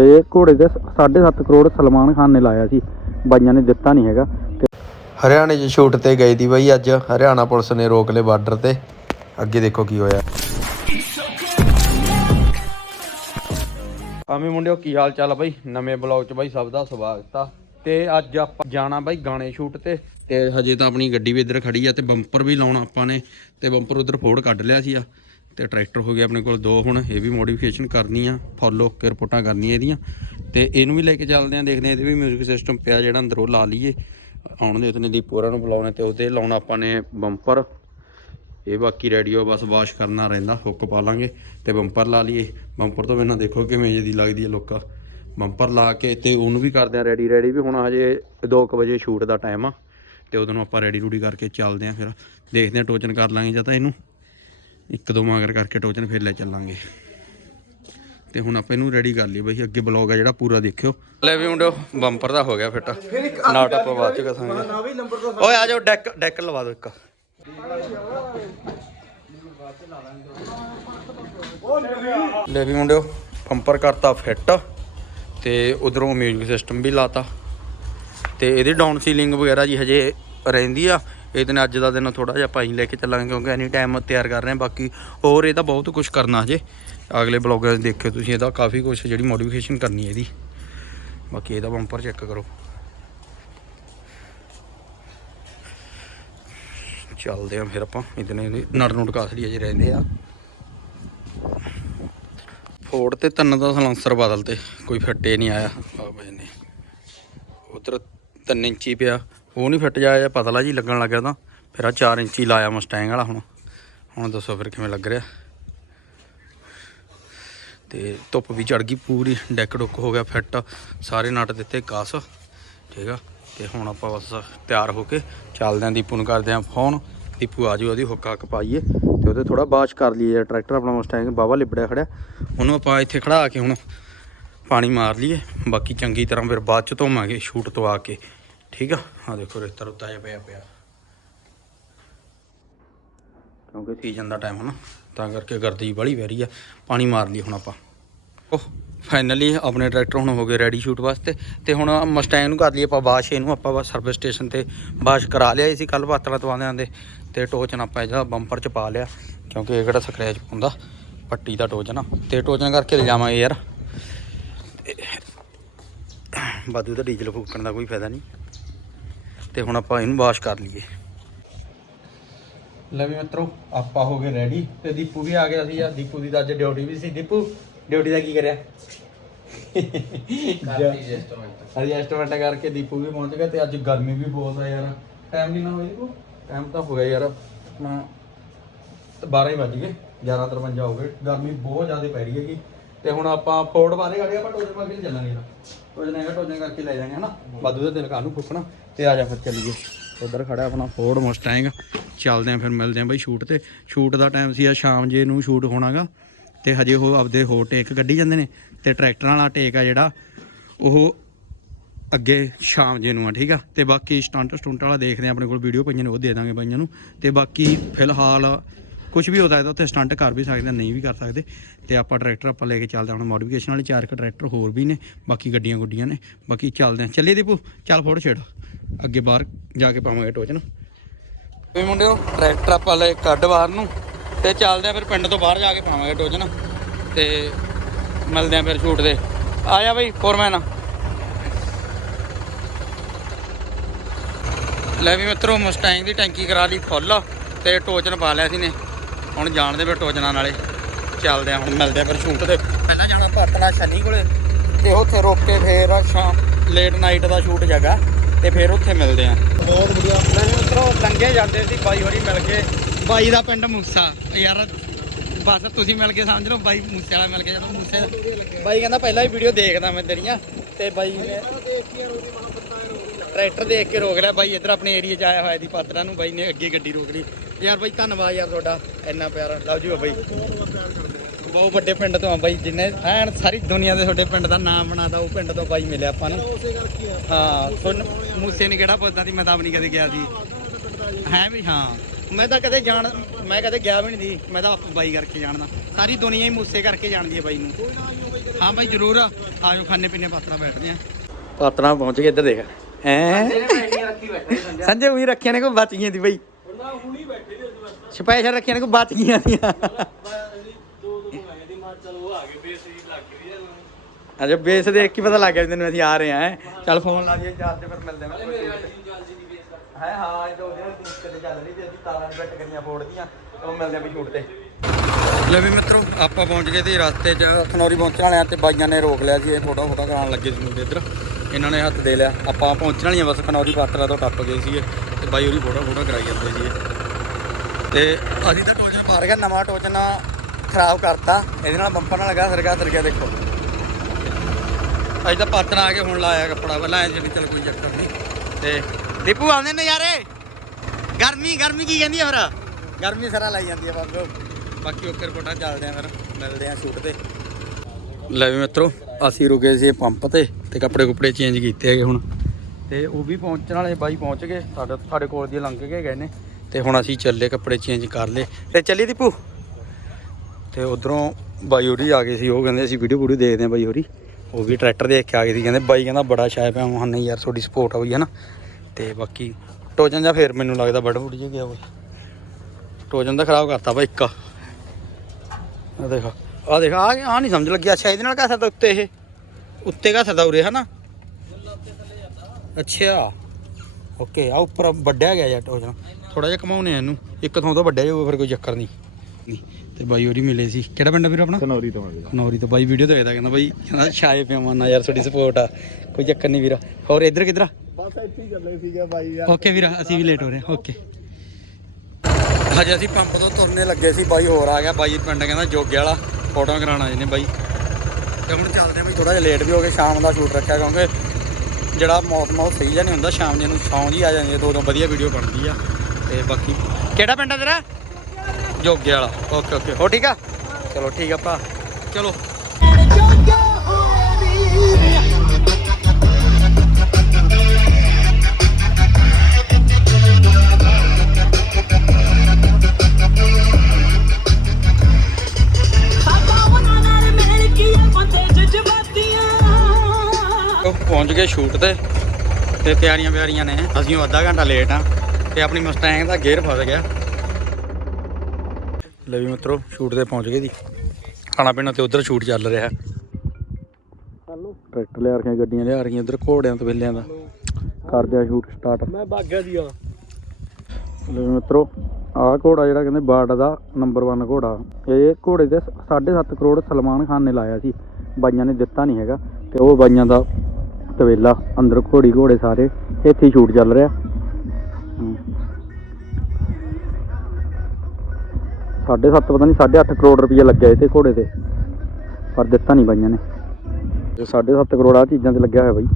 ਇਹ ਘੋੜੇ ਦੇ 7.5 ਕਰੋੜ ਸਲਮਾਨ ਖਾਨ ਨੇ ਲਾਇਆ ਸੀ। ਬਾਈਆਂ ਨੇ ਦਿੱਤਾ ਨਹੀਂ ਹੈਗਾ। ਹਰਿਆਣੇ 'ਚ ਸ਼ੂਟ ਤੇ ਗਈ ਦੀ ਬਈ ਅੱਜ। ਹਰਿਆਣਾ ਪੁਲਿਸ ਨੇ ਰੋਕ ਲਏ ਬਾਰਡਰ ਤੇ। ਅੱਗੇ ਦੇਖੋ ਕੀ ਹੋਇਆ। ਆਮੀ ਮੁੰਡਿਓ ਕੀ ਹਾਲ ਚਾਲ ਆ ਬਾਈ? ਨਵੇਂ ਬਲੌਗ 'ਚ ਬਾਈ ਸਭ ਦਾ ਸਵਾਗਤ ਆ। ਤੇ ਅੱਜ ਆਪਾਂ ਜਾਣਾ ਬਾਈ ਗਾਣੇ ਸ਼ੂਟ ਤੇ। ਤੇ ਹਜੇ ਤਾਂ ਆਪਣੀ ਗੱਡੀ ਵੀ ਇੱਧਰ ਖੜੀ ਆ ਤੇ ਬੰਪਰ ਵੀ ਲਾਉਣਾ ਆਪਾਂ ਨੇ। ਤੇ ਬੰਪਰ ਉਧਰ ਫੋੜ ਕੱਢ ਲਿਆ ਸੀ ਆ। ਤੇ ਟਰੈਕਟਰ ਹੋ ਗਿਆ ਆਪਣੇ ਕੋਲ ਦੋ ਹੁਣ, ਇਹ ਵੀ ਮੋਡੀਫਿਕੇਸ਼ਨ ਕਰਨੀ ਆ ਫੋਲੋ ਕੇ ਰਿਪੋਰਟਾਂ ਕਰਨੀਆਂ ਇਹਦੀਆਂ। ਤੇ ਇਹਨੂੰ ਵੀ ਲੈ ਕੇ ਚੱਲਦੇ ਆ, ਦੇਖਦੇ ਆ, ਇਹਦੇ ਵੀ ਮਿਊਜ਼ਿਕ ਸਿਸਟਮ ਪਿਆ ਜਿਹੜਾ ਅੰਦਰੋਂ ਲਾ ਲਈਏ। ਆਉਣ ਦੇ ਉਤਨੇ ਦੀਪੂ ਹੋਰਾਂ ਨੂੰ ਬੁਲਾਉਣੇ ਤੇ ਉਹਦੇ ਲਾਉਣਾ ਆਪਾਂ ਨੇ ਬੰਪਰ ਇਹ ਬਾਕੀ ਰੇਡੀਓ ਬਸ ਵਾਸ਼ ਕਰਨਾ ਰਹਿੰਦਾ ਹੁੱਕ ਪਾ ਲਾਂਗੇ ਤੇ ਬੰਪਰ ਲਾ ਲਈਏ। ਬੰਪਰ ਤੋਂ ਬਿਨਾਂ ਦੇਖੋ ਕਿਵੇਂ ਜਿਹੀ ਲੱਗਦੀ ਹੈ ਲੋਕਾਂ ਬੰਪਰ ਲਾ ਕੇ ਤੇ ਉਹਨੂੰ ਵੀ ਕਰਦੇ ਆ ਰੈਡੀ ਰੈਡੀ ਵੀ ਹੁਣ ਹਜੇ 2 ਵਜੇ ਸ਼ੂਟ ਦਾ ਟਾਈਮ ਆ। ਤੇ ਉਦੋਂ ਨੂੰ ਆਪਾਂ ਰੈਡੀ ਰੂਡੀ ਕਰਕੇ ਚੱਲਦੇ ਆ ਫਿਰ। ਦੇਖਦੇ ਆ ਟੋਚਨ ਕਰ ਲਾਂਗੇ ਜਾਂ ਤਾਂ ਇਹਨੂੰ। ਇੱਕ ਦੋ ਮਾਗਰ ਕਰਕੇ ਟੋਚਨ ਫਿਰ ਲੈ ਚੱਲਾਂਗੇ। ਤੇ ਹੁਣ ਆਪਾਂ ਇਹਨੂੰ ਰੈਡੀ ਕਰ ਲਈਏ ਬਈ, ਅੱਗੇ ਬਲੌਗ ਆ ਜਿਹੜਾ ਪੂਰਾ ਦੇਖਿਓ। ਲੈ ਵੀ ਮੁੰਡਿਓ ਬੰਪਰ ਦਾ ਹੋ ਗਿਆ ਫਿੱਟ। ਨਾਟ ਆਪਾਂ ਬਾਅਦ ਚ ਕਸਾਂਗੇ। ਓਏ, ਆ ਜਾਓ ਡੈਕ ਡੈਕ ਲਵਾ ਦਿਓ ਇੱਕ। ਲੈ ਵੀ ਮੁੰਡਿਓ ਪੰਪਰ ਕਰਤਾ ਫਿੱਟ। ਤੇ ਉਧਰੋਂ ਮਿਊਜ਼ਿਕ ਸਿਸਟਮ ਵੀ ਲਾਤਾ। ਤੇ ਇਹਦੀ ਡਾਊਨ ਸੀਲਿੰਗ ਵਗੈਰਾ ਜੀ ਹਜੇ ਰਹਿੰਦੀ ਆ। ਇਹਦੇ ਨਾਲ ਅੱਜ ਦਾ ਦਿਨ ਥੋੜਾ ਜਿਹਾ ਪਾਈ ਲੈ ਕੇ ਚੱਲਾਂਗੇ ਕਿਉਂਕਿ ਐਨੀ ਟਾਈਮ ਤਿਆਰ ਕਰ ਰਹੇ ਹਾਂ, ਬਾਕੀ ਹੋਰ ਇਹਦਾ ਬਹੁਤ ਕੁਝ ਕਰਨਾ ਹਜੇ। ਅਗਲੇ ਬਲੌਗਾਂ 'ਚ ਦੇਖਿਓ ਤੁਸੀਂ ਇਹਦਾ ਕਾਫੀ ਕੁਝ ਜਿਹੜੀ ਮੋਡੀਫਿਕੇਸ਼ਨ ਕਰਨੀ ਹੈ ਇਹਦੀ। ਬਾਕੀ ਇਹਦਾ ਬੰਪਰ ਚੈੱਕ ਕਰੋ। ਚੱਲਦੇ ਆ ਫਿਰ ਆਪਾਂ ਇਹਦੇ ਇਤਨੇ ਨੜ ਨੋਟ ਕਾਸੜੀ ਅਜੇ ਰਹਿੰਦੇ ਆ। ਫੋਰਡ ਤੇ ਤਿੰਨ ਦਾ ਸਲੈਂਸਰ ਬਦਲ ਤੇ, ਕੋਈ ਫੱਟੇ ਨਹੀਂ ਆਇਆ। ਆ ਬਈ ਨੇ ਉਧਰ 3 ਇੰਚੀ ਪਿਆ। ਉਹ ਨਹੀਂ ਫਿੱਟ ਜਾਇਆ ਪਤਲਾ ਜੀ ਲੱਗਣ ਲੱਗਿਆ ਤਾਂ। ਫਿਰ ਆ 4 ਇੰਚੀ ਲਾਇਆ ਮਸਟੈਂਗ ਵਾਲਾ ਹੁਣ। ਹੁਣ ਦੱਸੋ ਫਿਰ ਕਿਵੇਂ ਲੱਗ ਰਿਹਾ। ਤੇ ਧੁੱਪ ਵੀ ਚੜ ਗਈ ਪੂਰੀ, ਡੈਕ ਡੁੱਕ ਹੋ ਗਿਆ ਫਿੱਟ। ਸਾਰੇ ਨਟ ਦਿੱਤੇ ਕਾਸ। ਠੀਕ ਆ, ਤੇ ਹੁਣ ਆਪਾਂ ਬਸ ਤਿਆਰ ਹੋ ਕੇ ਚੱਲਦੇ ਆਂ, ਦੀਪੂ ਨੂੰ ਕਰਦੇ ਆਂ ਫੋਨ ਦੀਪੂ ਆ ਜੂ ਉਹਦੀ ਹੁੱਕ ਹੱਕ ਪਾਈਏ, ਤੇ ਉਹਦੇ ਥੋੜਾ ਬਾਅਦ 'ਚ ਕਰ ਲਈਏ ਟਰੈਕਟਰ ਆਪਣਾ ਮਸਟੈਂਗ ਬਾਵਾ ਲਿਬੜਿਆ ਖੜਿਆ। ਉਹਨੂੰ ਆਪਾਂ ਇੱਥੇ ਖੜਾ ਕੇ ਹੁਣ ਪਾਣੀ ਮਾਰ ਲਈਏ। ਬਾਕੀ ਚੰਗੀ ਤਰ੍ਹਾਂ ਫਿਰ ਬਾਅਦ 'ਚ ਧੋਵਾਂਗੇ, ਸ਼ੂਟ ਤੋਂ ਆ ਕੇ। ਠੀਕ ਆ? ਆ ਦੇਖੋ ਰੇਤਾ ਰੁੱਤਾ ਜਿਹਾ ਪਿਆ ਪਿਆ। ਕਿਉਂਕਿ ਸੀਜ਼ਨ ਦਾ ਟਾਈਮ ਹੈ ਨਾ, ਤਾਂ ਕਰਕੇ ਗਰਦੀ ਬੜੀ ਵੈ ਰਹੀ ਆ। ਪਾਣੀ ਮਾਰ ਲਈ ਹੁਣ ਆਪਾਂ। ਉਹ ਫਾਈਨਲੀ ਆਪਣੇ ਟਰੈਕਟਰ ਹੁਣ ਹੋ ਗਏ ਰੈਡੀ ਸ਼ੂਟ ਵਾਸਤੇ, ਤੇ ਹੁਣ ਮਸਟੈਂਗ ਨੂੰ ਕਰ ਲਈ ਆਪਾਂ ਵਾਸ਼ ਇਹਨੂੰ ਆਪਾਂ ਬਸ ਸਰਵਿਸ ਸਟੇਸ਼ਨ ਤੇ ਵਾਸ਼ ਕਰਾ ਲਿਆ ਸੀ ਕੱਲ ਬਾਤਲਾ ਤੋਂ ਆਉਂਦੇ ਆਂਦੇ ਤੇ ਟੋਚਨ ਆਪਾਂ ਇਹਦਾ ਬੰਪਰ ਚ ਪਾ ਲਿਆ, ਕਿਉਂਕਿ ਇਹ ਕਿਹੜਾ ਸਕ੍ਰੈਚ ਪਾਉਂਦਾ, ਪੱਟੀ ਦਾ ਟੋਚਨ ਆ ਤੇ ਟੋਚਨ ਕਰਕੇ ਲੈ ਜਾਵਾਂਗੇ ਯਾਰ। ਤੇ ਬਾਦੂ ਦਾ ਡੀਜ਼ਲ ਫੂਕਣ ਦਾ ਕੋਈ ਫਾਇਦਾ ਨਹੀਂ। ਤੇ ਹੁਣ ਆਪਾਂ ਇਹਨੂੰ ਵਾਸ਼ ਕਰ ਲਈਏ। ਲੈ ਵੀ ਮਿੱਤਰੋ ਆਪਾਂ ਹੋ ਗਏ ਰੈਡੀ ਤੇ ਦੀਪੂ ਵੀ ਆ ਗਿਆ ਸੀ ਆ ਦੀਪੂ ਦੀ ਤਾਂ ਅੱਜ ਡਿਊਟੀ ਵੀ ਸੀ। ਦੀਪੂ ਡਿਊਟੀ ਦਾ ਕੀ ਕਰਿਆ? ਐਡਜਸਟਮੈਂਟ ਕਰਕੇ ਦੀਪੂ ਵੀ ਪਹੁੰਚ ਗਿਆ ਤੇ ਅੱਜ ਗਰਮੀ ਵੀ ਬਹੁਤ ਆ ਯਾਰ। ਟਾਈਮ ਕਿੰਨਾ ਹੋਇਆ ਦੀਪੂ? ਟਾਈਮ ਤਾਂ ਹੋ ਗਿਆ ਯਾਰ। ਆਪਣਾ 12 ਹੀ ਵੱਜ ਗਏ। 11:53 ਹੋ ਗਏ। ਗਰਮੀ ਬਹੁਤ ਜ਼ਿਆਦਾ ਪੈ ਰਹੀ ਹੈਗੀ। ਤੇ ਹੁਣ ਆਪਾਂ ਫੋਰਡ ਬਾਰੇ ਗਾੜੀ ਆਪਾਂ ਟੋਜਨ ਪਾ ਕੇ ਨੀ ਚੱਲਾਂਗੇ ਨਾ ਟੋਜਨ ਹੈਗਾ ਟੋਜਨ ਕਰਕੇ ਲੈ ਜਾਾਂਗੇ ਹਨਾ? ਬਾਦੂ ਦਾ ਦਿਲ ਕਾਹ ਨੂੰ ਫੁੱਕਣਾ? ਤੇ ਆ ਜਾ ਫਿਰ ਚੱਲੀਏ। ਉਧਰ ਖੜਾ ਆਪਣਾ ਫੋਰਡ ਮਸਟੈਂਗ ਚੱਲਦੇ ਆਂ ਫਿਰ, ਮਿਲਦੇ ਆਂ ਬਈ ਸ਼ੂਟ ਤੇ। ਸ਼ੂਟ ਦਾ ਟਾਈਮ ਸੀ ਆ ਸ਼ਾਮ ਜੇ ਨੂੰ ਸ਼ੂਟ ਹੋਣਾਗਾ। ਤੇ ਹਜੇ ਉਹ ਆਪਦੇ ਹੋਰ ਟੇਕ ਕੱਢੀ ਜਾਂਦੇ ਨੇ। ਤੇ ਟਰੈਕਟਰਾਂ ਵਾਲਾ ਟੇਕ ਆ ਜਿਹੜਾ, ਉਹ ਅੱਗੇ ਸ਼ਾਮ ਜੇ ਨੂੰ ਆ, ਠੀਕ ਆ? ਤੇ ਬਾਕੀ ਸਟੰਟ ਸਟੁੰਟ ਵਾਲਾ ਦੇਖਦੇ ਆ, ਆਪਣੇ ਕੋਲ ਵੀਡੀਓ ਪਈਆਂ ਨੇ, ਉਹ ਦੇ ਦਾਂਗੇ ਬਾਈਆਂ ਨੂੰ। ਤੇ ਬਾਕੀ ਫਿਲਹਾਲ ਕੁਝ ਵੀ ਹੋ ਸਕਦਾ, ਉੱਥੇ ਸਟੰਟ ਕਰ ਵੀ ਸਕਦੇ, ਨਹੀਂ ਵੀ ਕਰ ਸਕਦੇ। ਤੇ ਆਪਾਂ ਟਰੈਕਟਰ ਆਪਾਂ ਲੈ ਕੇ ਚੱਲਦੇ ਹਾਂ, ਹੁਣ ਮੋਡੀਫਿਕੇਸ਼ਨ ਵਾਲੇ ਚਾਰ ਕ ਟਰੈਕਟਰ ਹੋਰ ਵੀ ਨੇ, ਬਾਕੀ ਗੱਡੀਆਂ ਗੁੱਡੀਆਂ ਨੇ। ਬਾਕੀ ਚੱਲਦੇ ਆ ਚੱਲੀਏ ਦੀਪੂ, ਚੱਲ ਫੋੜ ਛੇੜ। ਅੱਗੇ ਬਾਹਰ ਜਾ ਕੇ ਪਾਵਾਂਗੇ ਟੋਚਨ ਵੀ ਮੁੰਡਿਓ ਟਰੈਕਟਰ ਆਪਾਂ ਲੈ ਕੱਢ ਬਾਹਰ ਨੂੰ, ਤੇ ਚੱਲਦੇ ਆ ਫਿਰ ਪਿੰਡ ਤੋਂ ਬਾਹਰ ਜਾ ਕੇ ਪਾਵਾਂਗੇ ਟੋਚਨ ਤੇ ਮਿਲਦੇ ਆ ਫਿਰ ਸ਼ੂਟ ਦੇ ਆ ਜਾ ਬਈ ਫੋਰਮੈਨ ਲੈ ਵੀ ਮਿੱਤਰੋ ਮਸਟੈਂਗ ਦੀ ਟੈਂਕੀ ਕਰਾ ਲਈ ਫੁੱਲ ਤੇ ਟੋਚਨ ਪਾ ਲਿਆ ਸੀ ਨੇ। ਹੁਣ ਜਾਣਦੇ ਫਿਰ ਟੋਚਨਾਂ ਨਾਲੇ। ਚੱਲਦੇ ਆ ਹੁਣ ਮਿਲਦੇ ਆ ਫਿਰ ਸ਼ੂਟ ਤੇ। ਪਹਿਲਾਂ ਜਾਣਾ ਪਾਤਲਾ ਸ਼ਨੀ ਕੋਲੇ ਤੇ ਉੱਥੇ ਰੁਕ ਕੇ ਫੇਰ ਸ਼ਾਮ ਲੇਟ ਨਾਈਟ ਦਾ ਸ਼ੂਟ ਜਗਾ ਤੇ ਫਿਰ ਉੱਥੇ ਮਿਲਦੇ ਆ। ਬਹੁਤ ਵਧੀਆ। ਲੈ ਵੀ ਮਿੱਤਰੋ ਲੰਗੇ ਜਾਂਦੇ ਸੀ ਬਾਈ ਹੋਰੀ ਮਿਲ ਕੇ। ਬਾਈ ਦਾ ਪਿੰਡ ਮੂਸਾ। ਯਾਰ ਬਸ ਤੁਸੀਂ ਮਿਲ ਕੇ ਸਮਝ ਲਓ ਬਾਈ ਮੂਸੇ ਵਾਲਾ ਮਿਲ ਕੇ ਜਦੋਂ ਮੂਸੇ ਬਾਈ ਕਹਿੰਦਾ ਪਹਿਲਾਂ ਹੀ ਵੀਡੀਓ ਦੇਖਦਾ ਮੈਂ ਤੇਰੀਆਂ। ਤੇ ਬਾਈ ਨੇ ਟਰੈਕਟਰ ਦੇਖ ਕੇ ਰੋਕ ਲਿਆ। ਬਾਈ ਇੱਧਰ ਆਪਣੇ ਏਰੀਆ 'ਚ ਆਇਆ ਹੋਇਆ ਦੀ ਪਾਤਰਾ ਨੂੰ। ਬਾਈ ਨੇ ਅੱਗੇ ਗੱਡੀ ਰੋਕ ਲਈ। ਯਾਰ ਬਾਈ ਧੰਨਵਾਦ ਯਾਰ ਤੁਹਾਡਾ ਇੰਨਾ ਪਿਆਰਾ। ਲਓ ਜੀ ਬਾਈ। ਬਹੁਤ ਵੱਡੇ ਪਿੰਡ ਤੋਂ ਆ ਬਾਈ ਜਿੰਨੇ ਐਨ ਸਾਰੀ ਦੁਨੀਆ ਦੇ ਤੁਹਾਡੇ ਪਿੰਡ ਦਾ ਨਾਮ ਬਣਾਦਾ ਉਹ ਪਿੰਡ ਤੋਂ ਬਾਈ ਮਿਲਿਆ ਆਪਾਂ ਨੂੰ। ਹਾਂ ਸੁਣ ਮੂਸੇ ਨੇ ਕਿਹੜਾ ਪੁੱਛਦਾ ਸੀ ਮੈਂ ਤਾਂ ਆਪਣੀ ਕਦੇ ਗਿਆ ਸੀ। ਹੈ ਵੀ ਹਾਂ। ਮੈਂ ਤਾਂ ਕਦੇ ਜਾਣ ਮੈਂ ਕਦੇ ਗਿਆ ਵੀ ਨਹੀਂ ਸੀ। ਮੈਂ ਤਾਂ ਆਪ ਬਾਈ ਕਰਕੇ ਜਾਣਦਾ। ਸਾਰੀ ਦੁਨੀਆ ਹੀ ਮੂਸੇ ਕਰਕੇ ਜਾਣਦੀ ਹੈ ਬਾਈ ਨੂੰ। ਹਾਂ ਭਾਈ ਜ਼ਰੂਰ। ਆਇਓ ਖਾਣੇ ਪੀਣੇ ਪਾਤਰਾ ਬੈਠਦੇ ਆ। ਪਾਤਰਾ ਪਹੁੰਚ ਗਏ ਇੱਧਰ ਦੇਖ। ਐ ਸੰਜੇ ਉਹੀ ਰੱਖਿਆ ਨੇ ਕੋ ਬਚ ਗਈਆਂ ਦੀ ਬਈ। ਸਪੈਸ਼ਲ ਰੱਖਿਆ ਨੇ ਕੋ ਬਚ ਗਈਆਂ ਦੀਆਂ ਅਜੇ ਬੇਸ ਦੇਖ ਕੇ ਪਤਾ ਲੱਗ ਗਿਆ ਤੈਨੂੰ ਅਸੀਂ ਆ ਰਹੇ ਆ ਚੱਲ ਫੋਨ ਲਾ ਜੀ ਚਾਰ ਤੇ ਫਿਰ ਮਿਲਦੇ ਹਾਂ। ਹੈ ਹਾਂ ਇਹ ਦੋ ਦਿਨ ਕਿਤੇ ਚੱਲ ਰਹੀ ਤੇ ਅਸੀਂ ਤਾਰਾਂ ਦੀ ਬੈਟ ਕਰੀਆਂ ਫੋੜਦੀਆਂ ਉਹ ਮਿਲਦੇ ਆ ਵੀ ਸ਼ੂਟ ਤੇ। ਲੈ ਵੀ ਮਿੱਤਰੋ ਆਪਾਂ ਪਹੁੰਚ ਗਏ ਤੇ ਰਸਤੇ 'ਚ ਖਨੌਰੀ ਪਹੁੰਚਣ ਵਾਲਿਆਂ ਤੇ ਬਾਈਆਂ ਨੇ ਰੋਕ ਲਿਆ ਸੀ ਇਹ ਫੋਟੋ ਫੋਟੋ ਕਰਾਉਣ ਲੱਗੇ ਸੀ ਮੁੰਡੇ ਇੱਧਰ। ਇਹਨਾਂ ਨੇ ਹੱਥ ਦੇ ਲਿਆ। ਆਪਾਂ ਪਹੁੰਚਣ ਵਾਲੀਆਂ ਬਸ ਖਨੌਰੀ ਪਾਤਰਾ ਤੋਂ ਟੱਪ ਗਏ ਸੀਗੇ ਤੇ ਬਾਈ ਉਹਦੀ ਫੋਟੋ ਫੋਟੋ ਕਰਾਈ ਜਾਂਦੇ ਸੀ ਤੇ ਅਸੀਂ ਤਾਂ ਟੋਚਨ ਮਾਰ ਗਿਆ, ਨਵਾਂ ਟੋਚਨ ਖਰਾਬ ਕਰਤਾ। ਇਹਦੇ ਨਾਲ ਬੰਪਰ ਨਾਲ ਲਗਾ ਸਰਗਾ ਸਰਗਾ ਦੇਖੋ। ਅੱਜ ਤਾਂ ਪਾਤਰਾ ਆ ਕੇ ਹੁਣ ਲਾਇਆ ਕੱਪੜਾ, ਪਹਿਲਾਂ ਐ ਜਿਹੜੀ ਚਲ ਕੋਈ ਚੱਕਰ ਨਹੀਂ। ਤੇ ਦੀਪੂ ਆਉਂਦੇ ਨਜ਼ਾਰੇ ਗਰਮੀ ਗਰਮੀ ਕੀ ਕਹਿੰਦੀ ਆ ਫਿਰ? ਗਰਮੀ ਸਾਰਾ ਲਾਈ ਜਾਂਦੀ ਆ ਬਾਬੂ। ਬਾਕੀ ਓਕੇ ਰਿਪੋਰਟਾਂ ਚੱਲਦੇ ਆ ਫਿਰ, ਮਿਲਦੇ ਆ ਸ਼ੂਟ ਤੇ। ਲੈ ਵੀ ਮਿੱਤਰੋ, ਅਸੀਂ ਰੁਕੇ ਸੀ ਪੰਪ ਤੇ ਤੇ ਕੱਪੜੇ ਕੁਪੜੇ ਚੇਂਜ ਕੀਤੇ ਹੈਗੇ ਹੁਣ। ਤੇ ਉਹ ਵੀ ਪਹੁੰਚਣ ਵਾਲੇ, ਬਾਈ ਪਹੁੰਚ ਗਏ। ਸਾਡੇ ਸਾਡੇ ਕੋਲ ਦੀ ਲੰਘ ਕੇ ਗਏ ਨੇ। ਤੇ ਹੁਣ ਅਸੀਂ ਚੱਲੇ, ਕੱਪੜੇ ਚੇਂਜ ਕਰ ਲਏ। ਤੇ ਚੱਲੀ ਦੀਪੂ? ਤੇ ਉਧਰੋਂ ਬਾਈ ਹੋਰੀ ਆ ਗਏ ਸੀ, ਉਹ ਕਹਿੰਦੇ ਅਸੀਂ ਵੀਡੀਓ ਵੀਡੀਓ ਦੇਖਦੇ ਆ ਬਾਈ ਹੋਰੀ। ਉਹ ਵੀ ਟਰੈਕਟਰ ਦੇਖ ਕੇ ਆ ਗਏ ਸੀ, ਕਹਿੰਦੇ ਬਾਈ ਕਹਿੰਦਾ ਬੜਾ ਸ਼ਾਇ ਪਿਆ ਮਹਾਨ ਯਾਰ ਤੁਹਾਡੀ ਸਪੋਰਟ ਹੋਈ ਹੈ ਨਾ ਤੇ ਬਾਕੀ ਟੋਜਨ ਜਾਂ ਫੇਰ ਮੈਨੂੰ ਲੱਗਦਾ ਬੜਾ ਫੁੱਟ ਗਿਆ ਬਈ ਟੋਜਨ ਦਾ ਖਰਾਬ ਕਰਤਾ ਬਈ ਇੱਕ। ਆ ਦੇਖ ਆ ਦੇਖ ਆ ਆ ਨਹੀਂ ਸਮਝ ਲੱਗਿਆ। ਅੱਛਾ, ਇਹਦੇ ਨਾਲ ਕਾ ਸਕਦਾ ਉੱਤੇ ਇਹ? ਉੱਤੇ ਕਾ ਸਕਦਾ ਉਰੇ, ਹਨਾ? ਅੱਛਾ। ਓਕੇ ਆ ਉੱਪਰ ਵੱਡਿਆ ਗਿਆ ਯਾਰ ਟੋਜਨ। ਥੋੜਾ ਜਿਹਾ ਕਮਾਉਨੇ ਆ ਇਹਨੂੰ। ਇੱਕ ਥਾਂ ਤੋਂ ਵੱਡਿਆ ਜਾਊਗਾ ਫਿਰ ਕੋਈ ਚੱਕਰ ਨਹੀਂ। ਨਹੀਂ। ਤੇ ਬਾਈ ਹੋਰੀ ਮਿਲੇ ਸੀ। ਕਿਹੜਾ ਪਿੰਡ ਆ ਵੀਰ ਆਪਣਾ? ਕਨੌਰੀ ਤੋਂ ਆ ਨੌਰੀ ਤੋਂ। ਬਾਈ ਵੀਡੀਓ ਦੇਖਦਾ ਕਹਿੰਦਾ ਬਾਈ ਕਹਿੰਦਾ ਛਾਏ ਪਿਆ ਮਾਨਾ ਯਾਰ ਤੁਹਾਡੀ ਸਪੋਰਟ ਆ। ਕੋਈ ਚੱਕਰ ਨਹੀਂ ਵੀਰਾ। ਹੋਰ ਇੱਧਰ ਕਿੱਧਰ ਬਸ ਇੱਥੇ ਹੀ ਚੱਲੇ ਸੀਗਾ ਬਾਈ ਯਾਰ। ਓਕੇ ਵੀਰਾ ਅਸੀਂ ਵੀ ਲੇਟ ਹੋ ਰਹੇ ਹਾਂ। ਓਕੇ ਹਜੇ ਅਸੀਂ ਪੰਪ ਤੋਂ ਤੁਰਨੇ ਲੱਗੇ ਸੀ। ਬਾਈ ਹੋਰ ਆ ਗਿਆ। ਬਾਈ ਪਿੰਡ ਕਹਿੰਦਾ ਜੋਗੇ ਵਾਲਾ। ਫੋਟੋਆਂ ਕਰਾਉਣ ਆਏ ਨੇ ਬਾਈ। ਤੇ ਹੁਣ ਚੱਲਦੇ ਆ ਵੀ ਥੋੜਾ ਜਿਹਾ ਲੇਟ ਵੀ ਹੋ ਗਏ। ਸ਼ਾਮ ਦਾ ਸ਼ੂਟ ਰੱਖਿਆ ਕਿਉਂਕਿ ਜਿਹੜਾ ਮੌਸਮ ਉਹ ਸਹੀ ਜਿਹਾ ਨਹੀਂ ਹੁੰਦਾ। ਸ਼ਾਮ ਜੇ ਨੂੰ ਛਾਂ ਜੀ ਆ ਜਾਂਦੀ ਹੈ ਦੋ ਦੋ ਵਧੀਆ ਵੀਡੀਓ ਬਣਦੀ ਆ। ਤੇ ਬਾਕੀ ਕਿਹੜਾ ਪਿੰਡ ਆ ਤੇਰਾ? ਜੋਗੇ ਵਾਲਾ। Okay okay. ਹੋ ਠੀਕ ਆ? ਚਲੋ ਠੀਕ ਆ ਭਰਾ। ਚਲੋ। ਪਹੁੰਚ ਗਏ ਸ਼ੂਟ ਤੇ। ਤੇ ਤਿਆਰੀਆਂ ਬਿਆਰੀਆਂ ਨੇ। ਅਸੀਂ ਉਹ ਅੱਧਾ ਘੰਟਾ ਲੇਟ ਆ। ਤੇ ਆਪਣੀ ਮਸਟੈਂਗ ਦਾ ਗੇਅਰ ਫਸ ਗਿਆ। ਲੈ ਵੀ ਮਿੱਤਰੋ ਸ਼ੂਟ ਤੇ ਪਹੁੰਚ ਗਏ ਜੀ। ਖਾਣਾ ਪੀਣਾ ਤੇ ਉਧਰ ਸ਼ੂਟ ਚੱਲ ਰਿਹਾ। ਟਰੈਕਟਰ ਲਿਆ ਰਹੀਆਂ ਗੱਡੀਆਂ ਲਿਆ ਰਹੀਆਂ ਉਧਰ ਘੋੜਿਆਂ ਤੇ ਵੇਲਿਆਂ ਦਾ। ਕਰਦੇ ਆ ਸ਼ੂਟ ਸਟਾਰਟ ਮੈਂ ਬਾਗਿਆ ਦੀਆ ਲੈ ਵੀ ਮਿੱਤਰੋ ਆਹ ਘੋੜਾ ਜਿਹੜਾ ਕਹਿੰਦੇ ਬਾਰਡ ਦਾ ਨੰਬਰ 1 ਘੋੜਾ। ਇਹ ਘੋੜੇ ਦੇ 7.5 ਕਰੋੜ ਸਲਮਾਨ ਖਾਨ ਨੇ ਲਾਇਆ ਸੀ। ਬਾਈਆਂ ਨੇ ਦਿੱਤਾ ਨਹੀਂ ਹੈਗਾ। ਤੇ ਉਹ ਬਾਈਆਂ ਦਾ ਤਵੇਲਾ ਅੰਦਰ ਘੋੜੀ ਘੋੜੇ ਸਾਰੇ ਇੱਥੇ ਸ਼ੂਟ ਚੱਲ ਰਿਹਾ। 7.5 ਪਤਾ ਨਹੀਂ 8.5 ਕਰੋੜ ਰੁਪਏ ਲੱਗਿਆ ਇਹ ਘੋੜੇ ਤੇ। ਪਰ ਦਿੱਤਾ ਨਹੀਂ ਬਾਈਆਂ ਨੇ। ਸਾਢੇ 7.5 ਕਰੋੜ ਆ ਚੀਜ਼ਾਂ ਤੇ ਲੱਗਿਆ ਹੋਇਆ ਬਾਈ।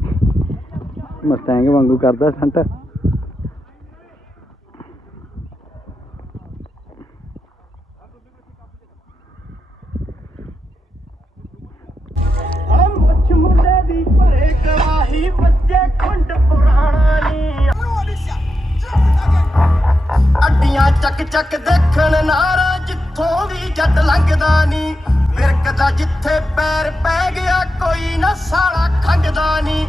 ਮਸਟੈਂਗ ਵਾਂਗੂ ਕਰਦਾ ਸਟੰਟ ਚੱਕ ਚੱਕ ਦੇਖਣ ਨਾਰਾ ਜਿੱਥੋਂ ਵੀ ਜੱਟ ਲੰਘਦਾ ਨੀ। ਮਿਰਕਦਾ ਜਿੱਥੇ ਪੈਰ ਪੈ ਗਿਆ, ਕੋਈ ਨਾ ਸਾਲਾ ਖੰਗਦਾ ਨੀ।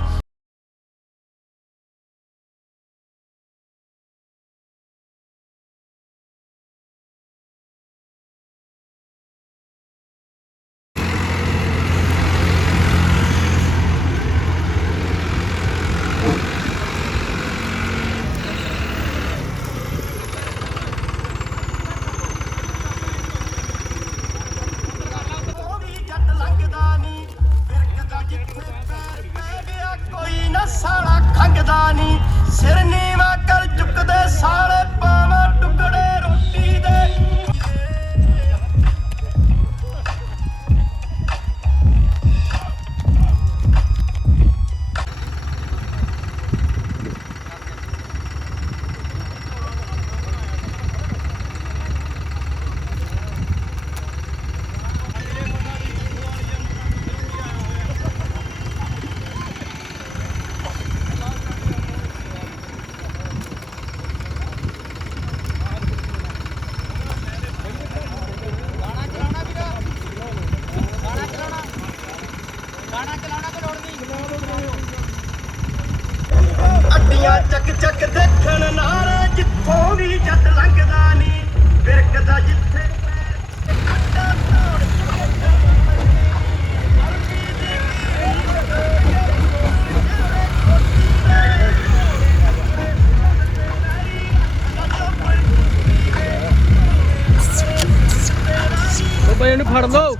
ਫੜ ਲਓ।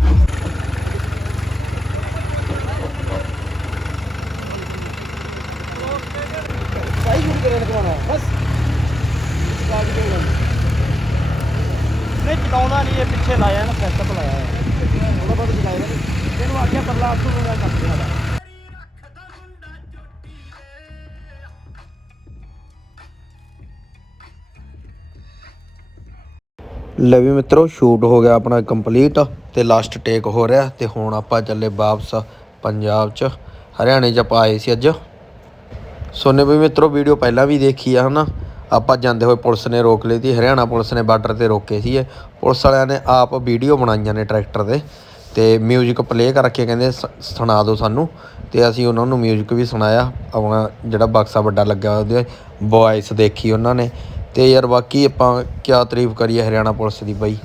ਨਹੀਂ ਚਲਾਉਂਦਾ ਨਹੀਂ ਇਹ ਪਿੱਛੇ ਲਾਇਆ ਨਾ ਸੈਟਅਪ ਲਾਇਆ ਥੋੜਾ ਬਹੁਤ ਚਲਾਇਆ। ਇਹਨੂੰ ਆਖਿਆ ਪਰਲਾ ਆਸੂ ਨੂੰ ਕਰ ਦੇ ਲੈ ਵੀ ਮਿੱਤਰੋ ਸ਼ੂਟ ਹੋ ਗਿਆ ਆਪਣਾ ਕੰਪਲੀਟ ਤੇ ਲਾਸਟ ਟੇਕ ਹੋ ਰਿਹਾ ਤੇ ਹੁਣ ਆਪਾਂ ਚੱਲੇ ਵਾਪਸ ਪੰਜਾਬ ਚ ਹਰਿਆਣੇ ਚ ਆਪਾਂ ਆਏ ਸੀ ਅੱਜ ਸੋਨੇ ਵੀ ਮਿੱਤਰੋ ਵੀਡੀਓ ਪਹਿਲਾਂ ਵੀ ਦੇਖੀ ਆ ਹਨਾ ਆਪਾਂ ਜਾਂਦੇ ਹੋਏ ਪੁਲਿਸ ਨੇ ਰੋਕ ਲਈ ਤੀ ਹਰਿਆਣਾ ਪੁਲਿਸ ਨੇ ਬਾਰਡਰ ਤੇ ਰੋਕੇ ਸੀ ਇਹ ਪੁਲਿਸ ਵਾਲਿਆਂ ਨੇ ਆਪ ਵੀਡੀਓ ਬਣਾਈਆਂ ਨੇ ਟਰੈਕਟਰ ਦੇ ਤੇ 뮤직 ਪਲੇ ਕਰਕੇ ਕਹਿੰਦੇ ਸ- ਸੁਣਾ ਦਿਓ ਸਾਨੂੰ ਤੇ ਅਸੀਂ ਉਹਨਾਂ ਨੂੰ 뮤직 ਵੀ ਸੁਣਾਇਆ ਆਪਣਾ ਜਿਹੜਾ ਬਕਸਾ ਵੱਡਾ ਲੱਗਾ ਉਹਦੇ ਵੌਇਸ ਦੇਖੀ ਉਹਨਾਂ ਨੇ ਅਤੇ ਯਾਰ ਬਾਕੀ ਆਪਾਂ ਕਿਆ ਤਾਰੀਫ ਕਰੀਏ ਹਰਿਆਣਾ ਪੁਲਿਸ ਦੀ ਬਈ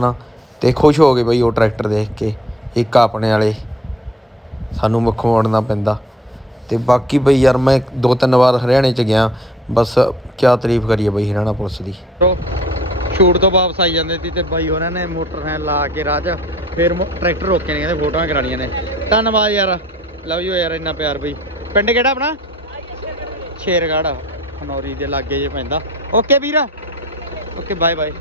ਨਾ ਅਤੇ ਖੁਸ਼ ਹੋ ਗਏ ਬਈ ਉਹ ਟਰੈਕਟਰ ਦੇਖ ਕੇ, ਇੱਕ ਆਪਣੇ ਵਾਲੇ। ਸਾਨੂੰ ਮੁੱਖ ਮੋੜਨਾ ਪੈਂਦਾ। ਅਤੇ ਬਾਕੀ ਬਈ ਯਾਰ ਮੈਂ ਦੋ ਤਿੰਨ ਵਾਰ ਹਰਿਆਣੇ ਚ ਗਿਆ, ਬਸ ਕਿਆ ਤਾਰੀਫ ਕਰੀਏ ਬਈ ਹਰਿਆਣਾ ਪੁਲਿਸ ਦੀ। ਸ਼ੂਟ ਤੋਂ ਵਾਪਸ ਆਈ ਜਾਂਦੇ ਸੀ ਤੇ ਬਾਈ ਉਹਨਾਂ ਨੇ ਮੋਟਰਸਾਈਕਲ ਲਾ ਕੇ ਰਾਜ, ਫਿਰ ਟਰੈਕਟਰ ਰੋਕੇ ਨੇ ਕਹਿੰਦੇ ਫੋਟੋਆਂ ਕਰਾਣੀਆਂ ਨੇ। ਧੰਨਵਾਦ ਯਾਰ, ਲਵ ਯੂ ਯਾਰ, ਇੰਨਾ ਪਿਆਰ ਬਈ। ਪਿੰਡ ਕਿਹੜਾ ਆਪਣਾ? ਸ਼ੇਰਗੜ੍ਹ ਖਨੌਰੀ ਦੇ ਲਾਗੇ ਜੇ ਪੈਂਦਾ। ਓਕੇ ਵੀਰ। ਓਕੇ ਬਾਏ ਬਾਏ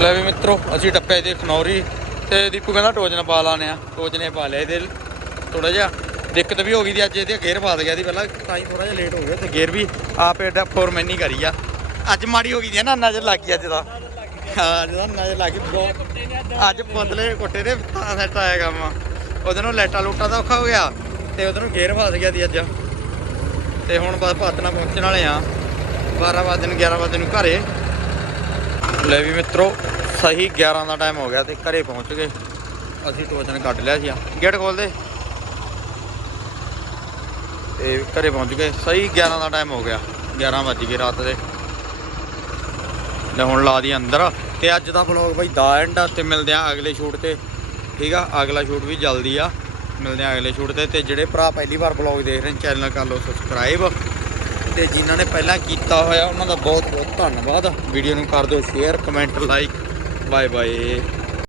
ਲੈ ਵੀ ਮਿੱਤਰੋ, ਅਸੀਂ ਟੱਪੇ ਦੇ ਖਨੌਰੀ ਤੇ ਦੀਪੂ ਕਹਿੰਦਾ ਟੋਜਨ ਪਾ ਲਾਣੇ ਆ। ਟੋਜਨੇ ਪਾ ਲਿਆ ਇਹਦੇ ਥੋੜਾ ਜਿਹਾ। ਦਿੱਕਤ ਵੀ ਹੋ ਗਈ ਦੀ ਅੱਜ ਇਹਦੇ ਗੇਅਰ ਪਾ ਗਿਆ ਦੀ ਪਹਿਲਾਂ ਤਾਂ ਹੀ ਥੋੜਾ ਜਿਹਾ ਲੇਟ ਹੋ ਗਿਆ ਤੇ ਗੇਅਰ ਵੀ ਆਪ ਐਡਾ ਫੋਰਮੈਨ ਕਰੀ ਆ। ਅੱਜ ਮਾੜੀ ਹੋ ਗਈ ਦੀ ਨਾ, ਨਜ਼ਰ ਲੱਗ ਗਈ ਅੱਜ ਦਾ ਹਾਂ ਜਿਹਦਾ ਨਜ਼ਰ ਲੱਗ ਗਈ। ਬਹੁਤ ਅੱਜ ਬਦਲੇ ਕੋਟੇ ਦੇ ਤਾਂ ਸੈੱਟ ਆਇਆ ਕੰਮ। ਉਹਦੇ ਨੂੰ ਲੈਟਾ ਲੂਟਾ ਦਾ ਔਖਾ ਹੋ ਗਿਆ ਤੇ ਉਹਦੇ ਨੂੰ ਗੇਅਰ ਫਸ ਗਿਆ ਦੀ ਅੱਜ। ਤੇ ਹੁਣ ਬਸ ਪਾਤਨਾ ਪਹੁੰਚਣ ਵਾਲੇ ਆ 12 ਵਜੇ ਨੂੰ 11 ਵਜੇ ਨੂੰ ਘਰੇ। ਲੈ ਵੀ ਮਿੱਤਰੋ, ਸਹੀ 11 ਦਾ ਟਾਈਮ ਹੋ ਗਿਆ ਤੇ ਘਰੇ ਪਹੁੰਚ ਗਏ। ਅਸੀਂ ਟੋਚਨ ਕੱਢ ਲਿਆ ਸੀ ਗੇਟ ਖੋਲ ਦੇ। ਤੇ ਘਰੇ ਪਹੁੰਚ ਗਏ। ਸਹੀ 11 ਦਾ ਟਾਈਮ ਹੋ ਗਿਆ। 11 ਵੱਜ ਗਏ ਰਾਤ ਦੇ। ਲੈ ਹੁਣ ਲਾ ਦੀ ਅੰਦਰ। ਤੇ ਅੱਜ ਦਾ ਵਲੌਗ ਬਾਈ ਦਾ ਐਂਡ ਆ ਤੇ ਮਿਲਦੇ ਆ ਅਗਲੇ ਸ਼ੂਟ ਤੇ। ਠੀਕ ਆ? ਅਗਲਾ ਸ਼ੂਟ ਵੀ ਜਲਦੀ ਆ। ਮਿਲਦੇ ਆ ਅਗਲੇ ਸ਼ੂਟ ਤੇ। ਤੇ ਜਿਹੜੇ ਭਰਾ ਪਹਿਲੀ ਵਾਰ ਵਲੌਗ ਦੇਖ ਰਹੇ ਨੇ ਚੈਨਲ ਕਰ ਲਓ ਸਬਸਕ੍ਰਾਈਬ ਤੇ ਜਿਨ੍ਹਾਂ ਨੇ ਪਹਿਲਾਂ ਕੀਤਾ ਹੋਇਆ, ਉਹਨਾਂ ਦਾ ਬਹੁਤ ਬਹੁਤ ਧੰਨਵਾਦ। ਵੀਡੀਓ ਨੂੰ ਕਰ ਦਿਓ share comment like bye bye